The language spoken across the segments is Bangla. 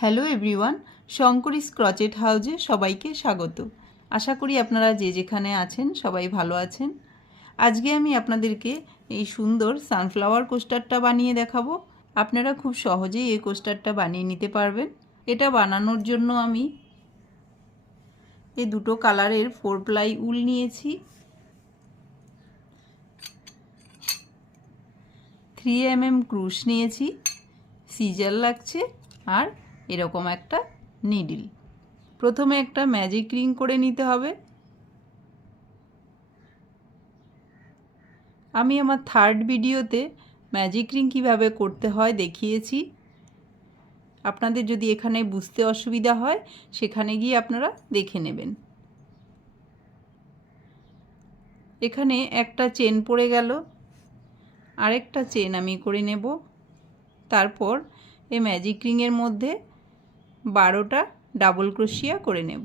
হ্যালো এভরিওয়ান, শঙ্করী ক্রচেট হাউজে সবাইকে স্বাগত। আশা করি আপনারা যে যেখানে আছেন সবাই ভালো আছেন। আজকে আমি আপনাদেরকে এই সুন্দর সানফ্লাওয়ার কোস্টারটা বানিয়ে দেখাবো। আপনারা খুব সহজেই এই কোস্টারটা বানিয়ে নিতে পারবেন। এটা বানানোর জন্য আমি এই দুটো কালারের 4 প্লাই উল নিয়েছি, 3 mm ক্রুশ নিয়েছি, সিজার লাগছে আর এরকম একটা নিডল। প্রথমে একটা ম্যাজিক রিং করে নিতে হবে। আমি আমার থার্ড ভিডিওতে ম্যাজিক রিং কীভাবে করতে হয় দেখিয়েছি। আপনাদের যদি এখানে বুঝতে অসুবিধা হয় সেখানে গিয়ে আপনারা দেখে নেবেন। এখানে একটা চেন পড়ে গেল, আরেকটা চেন আমি করে নেব। তারপর এই ম্যাজিক রিংয়ের মধ্যে 12টা ডাবল ক্রোশিয়া করে নেব।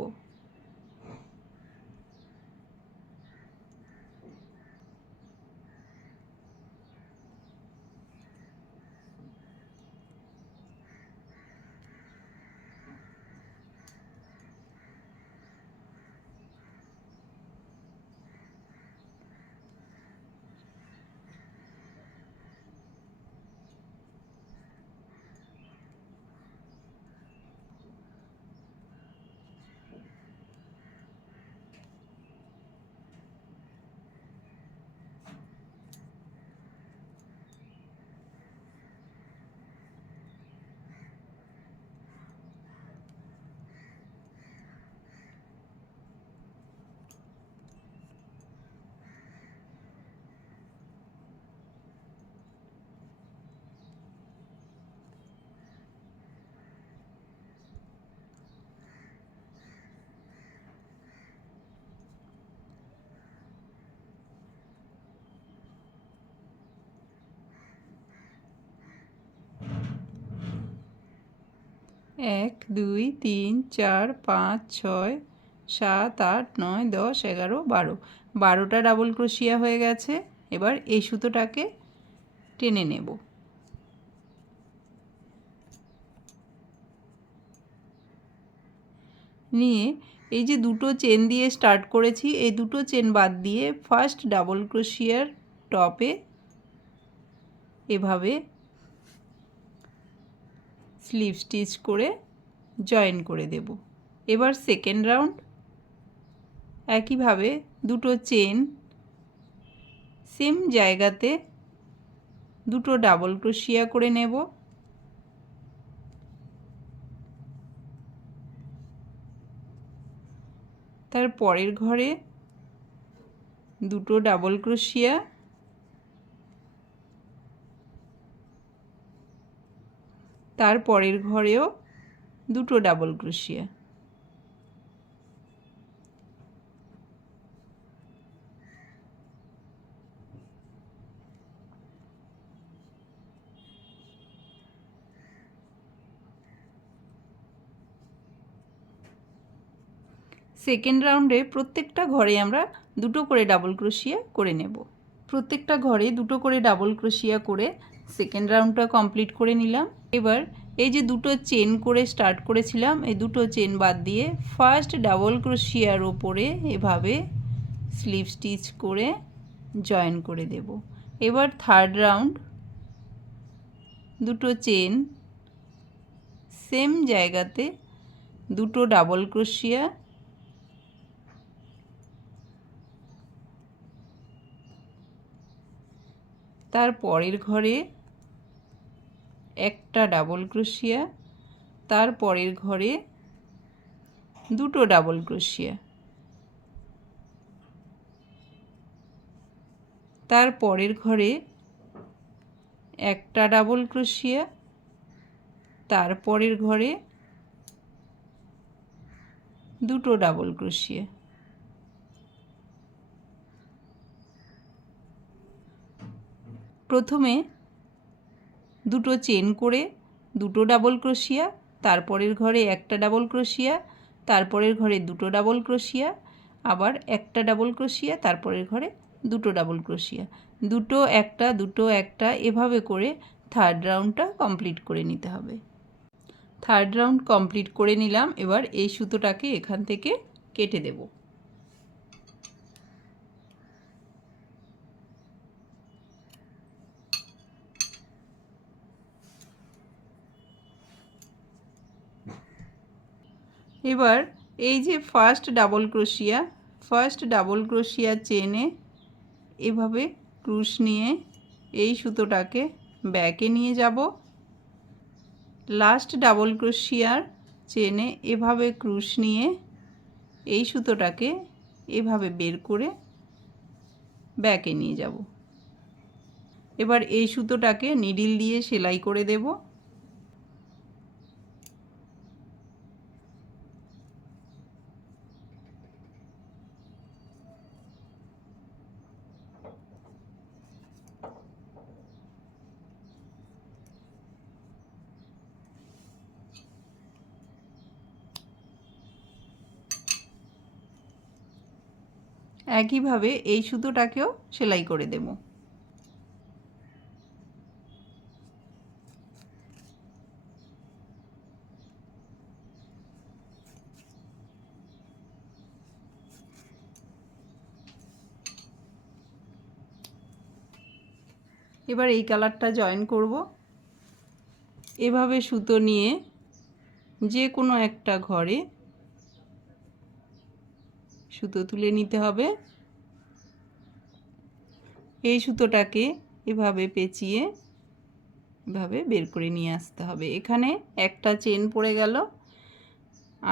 এক, দুই, তিন, চার, 5, 6, 7, 8, 9, 10, 11, 12। 12টা ডাবল ক্রোশিয়া হয়ে গেছে। এবার এই সুতোটাকে টেনে নেব। নিয়ে এই যে দুটো চেন দিয়ে স্টার্ট করেছি, এই দুটো চেন বাদ দিয়ে ফার্স্ট ডাবল ক্রোশিয়ার টপে এভাবে স্লিভ স্টিচ করে জয়েন করে দেব। এবার সেকেন্ড রাউন্ড একইভাবে দুটো চেন সেম জায়গাতে দুটো ডাবল ক্রোশিয়া করে নেব। তার পরের ঘরে দুটো ডাবল ক্রোশিয়া, তার পরের ঘরেও দুটো ডাবল ক্রোশিয়া। সেকেন্ড রাউন্ডে প্রত্যেকটা ঘরে আমরা দুটো করে ডাবল ক্রোশিয়া করে নেব। প্রত্যেকটা ঘরে দুটো করে ডাবল ক্রোশিয়া করে সেকেন্ড রাউন্ডটা কমপ্লিট করে নিলাম। এবার এই যে দুটো চেন করে স্টার্ট করেছিলাম, এই দুটো চেন বাদ দিয়ে ফার্স্ট ডাবল ক্রোশিয়ার ওপরে এভাবে স্লিভ স্টিচ করে জয়েন করে দেব। এবার থার্ড রাউন্ড দুটো চেন সেম জায়গাতে দুটো ডাবল ক্রোশিয়া, তার পরের ঘরে একটা ডাবল ক্রোশিয়া, তার পরের ঘরে দুটো ডাবল ক্রোশিয়া, তার পরের ঘরে একটা ডাবল ক্রোশিয়া, তার পরের ঘরে দুটো ডাবল ক্রোশিয়া। প্রথমে দুটো চেন করে দুটো ডাবল ক্রোশিয়া, তারপরের ঘরে একটা ডাবল ক্রোশিয়া, তারপরের ঘরে দুটো ডাবল ক্রোশিয়া, আবার একটা ডাবল ক্রোশিয়া, তারপরের ঘরে দুটো ডাবল ক্রোশিয়া, দুটো একটা এভাবে করে থার্ড রাউন্ডটা কমপ্লিট করে নিতে হবে। থার্ড রাউন্ড কমপ্লিট করে নিলাম। এবার এই সুতোটাকে এখান থেকে কেটে দেব। এবার এই যে ফার্স্ট ডাবল ক্রোশিয়া চেনে এভাবে ক্রুশ নিয়ে এই সুতোটাকে ব্যাকে নিয়ে যাব। লাস্ট ডাবল ক্রোশিয়ার চেনে এভাবে ক্রুশ নিয়ে এই সুতোটাকে এভাবে বের করে ব্যাকে নিয়ে যাব। এবার এই সুতোটাকে নিডল দিয়ে সেলাই করে দেব। একইভাবে এই সুতোটাকেও সেলাই করে দেব। এবার এই কালারটা জয়েন করব। এভাবে সুতো নিয়ে যে কোনো একটা ঘরে সুতো তুলে নিতে হবে। এই সুতোটাকে এভাবে পেঁচিয়ে এভাবে বের করে নিয়ে আসতে হবে। এখানে একটা চেন পড়ে গেল,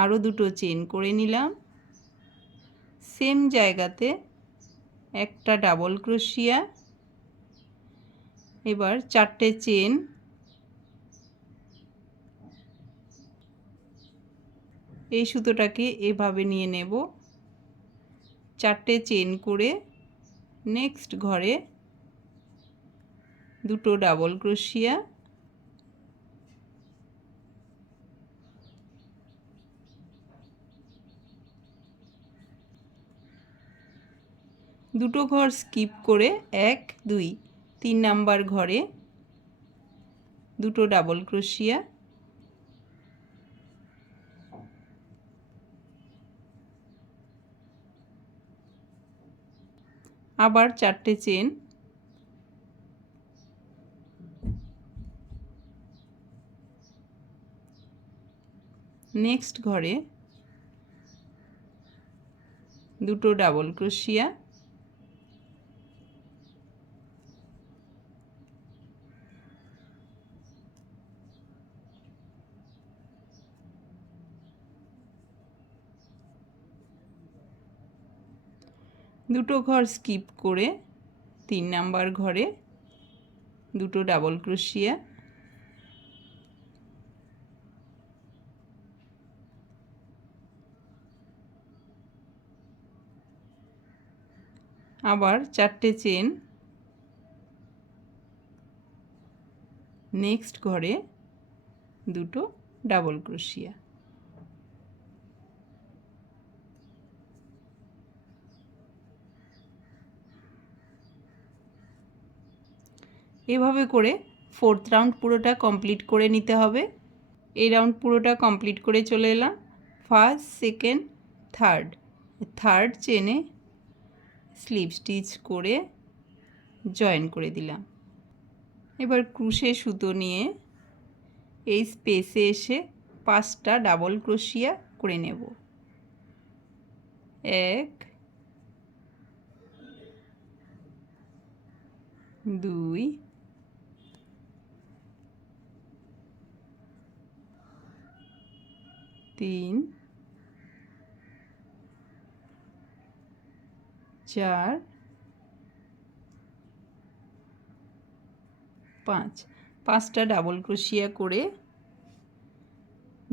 আরও দুটো চেন করে নিলাম। সেম জায়গাতে একটা ডাবল ক্রোশিয়া, এবার চারটে চেন, এই সুতোটাকে এভাবে নিয়ে নেব, চারটে চেন করে নেক্সট ঘরে দুটো ডাবল ক্রোশিয়া, দুটো ঘর স্কিপ করে 1 2 3 নাম্বার ঘরে দুটো ডাবল ক্রোশিয়া, আবার চারটে চেন, নেক্সট ঘরে দুটো ডাবল ক্রোশিয়া, দুটো ঘর স্কিপ করে 3 নাম্বার ঘরে দুটো ডাবল ক্রোশিয়া, আবার চারটে চেন, নেক্সট ঘরে দুটো ডাবল ক্রোশিয়া। এভাবে করে ফোর্থ রাউন্ড পুরোটা কমপ্লিট করে নিতে হবে। এই রাউন্ড পুরোটা কমপ্লিট করে চলে এলাম। ফার্স্ট, সেকেন্ড, থার্ড চেনে স্লিপ স্টিচ করে জয়েন করে দিলাম। এবার ক্রুশে সুতো নিয়ে এই স্পেসে এসে 5টা ডাবল ক্রোশিয়া করে নেব। 1 2 3 4 5, 5টা ডাবল ক্রোশিয়া করে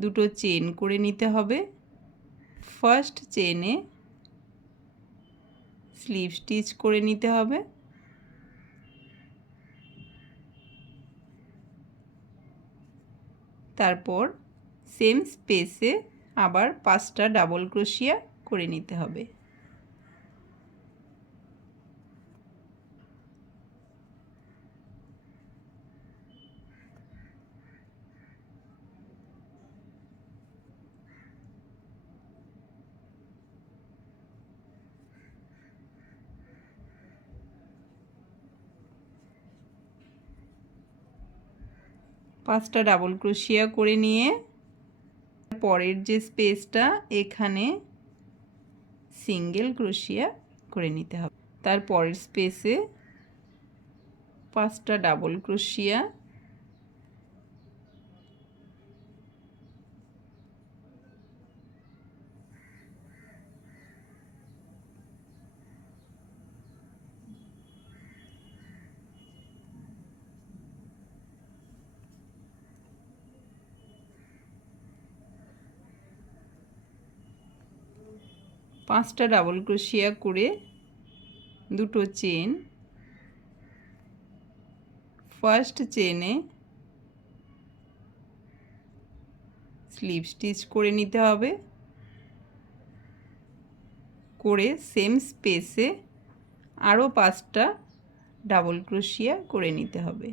দুটো চেন করে নিতে হবে। ফার্স্ট চেনে স্লিপ স্টিচ করে নিতে হবে, তারপর সেম স্পেসে আবার 5টা ডাবল ক্রোশিয়া করে নিতে হবে। 5টা ডাবল ক্রোশিয়া করে নিয়ে পরের যে স্পেসটা এখানে সিঙ্গেল ক্রোশিয়া করে নিতে হবে। তার পরের স্পেসে 5টা ডাবল ক্রোশিয়া পাঁচটা ডাবল ক্রোশিয়া করে দুটো চেন, ফার্স্ট চেনে স্লিপ স্টিচ করে নিতে হবে, করে সেম স্পেসে আরও 5টা ডাবল ক্রোশিয়া করে নিতে হবে।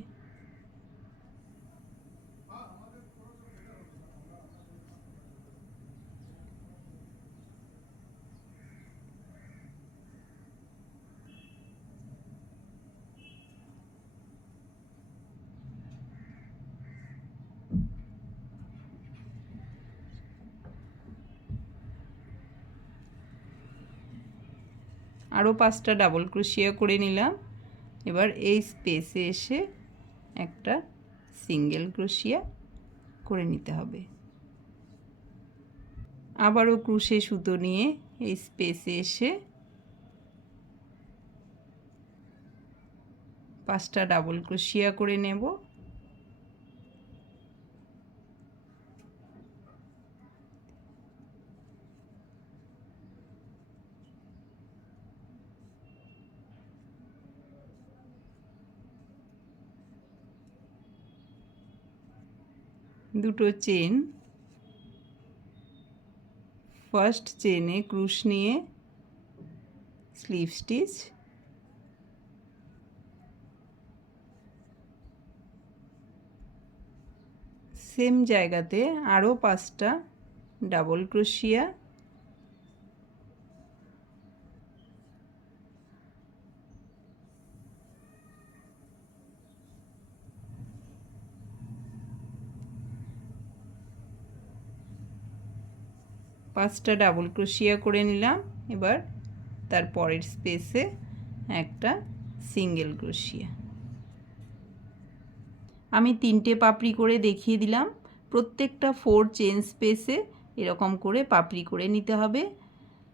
আরও 5টা ডাবল ক্রোশিয়া করে নিলাম। এবার এই স্পেসে এসে একটা সিঙ্গেল ক্রোশিয়া করে নিতে হবে। আবারও ক্রোশে সুতো নিয়ে এই স্পেসে এসে 5টা ডাবল ক্রোশিয়া করে নেব। দুটো চেন, ফার্স্ট চেনে ক্রুশ নিয়ে স্লিপ স্টিচ, সেম জায়গাতে আরও 5টা ডাবল ক্রোশিয়া, পাঁচটা ডাবল ক্রোশিয়া করে নিলাম। এবার তার পরের স্পেসে একটা সিঙ্গেল ক্রোশিয়া। আমি 3টে পাপড়ি করে দেখিয়ে দিলাম। প্রত্যেকটা 4 চেন স্পেসে এরকম করে পাপড়ি করে নিতে হবে,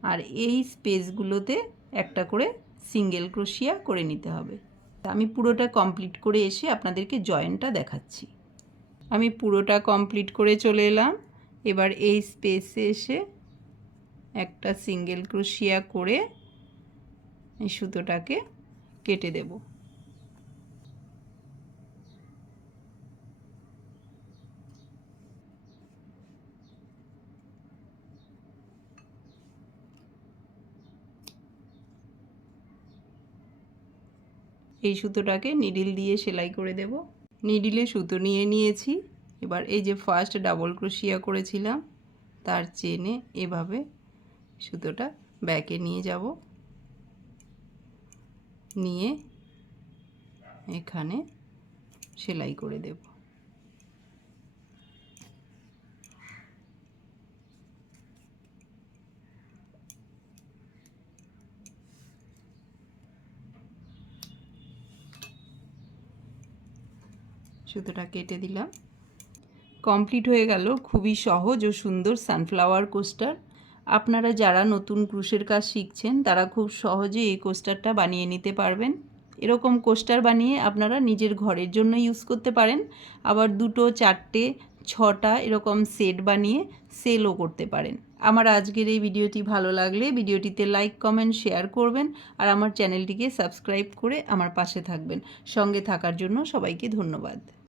আর এই স্পেসগুলোতে একটা করে সিঙ্গেল ক্রোশিয়া করে নিতে হবে। আমি পুরোটা কমপ্লিট করে এসে আপনাদেরকে জয়েন্টটা দেখাচ্ছি। আমি পুরোটা কমপ্লিট করে চলে এলাম। এবার এই স্পেসে এসে একটা সিঙ্গেল ক্রোশিয়া করে এই সুতোটাকে কেটে দেব। এই সুতোটাকে নিডল দিয়ে সেলাই করে দেব। নিডলে সুতো নিয়ে নিয়েছি। এবার এই যে ফার্স্ট ডাবল ক্রোশিয়া করেছিলাম তার চেনে এভাবে সুতোটা ব্যাকে নিয়ে যাব, নিয়ে এখানে সেলাই করে দেব। সুতোটা কেটে দিলাম। কমপ্লিট হয়ে গেল খুবই সহজ ও সুন্দর সানফ্লাওয়ার কোস্টার। আপনারা যারা নতুন ক্রুশের কাজ শিখছেন তারা খুব সহজে এই কোস্টারটা বানিয়ে নিতে পারবেন। এরকম কোস্টার বানিয়ে আপনারা নিজের ঘরের জন্য ইউজ করতে পারেন, আবার 2, 4, 6টা এরকম সেট বানিয়ে সেলও করতে পারেন। আমার আজকের এই ভিডিওটি ভালো লাগলে ভিডিওটিতে লাইক, কমেন্ট, শেয়ার করবেন, আর আমার চ্যানেলটিকে সাবস্ক্রাইব করে আমার পাশে থাকবেন। সঙ্গে থাকার জন্য সবাইকে ধন্যবাদ।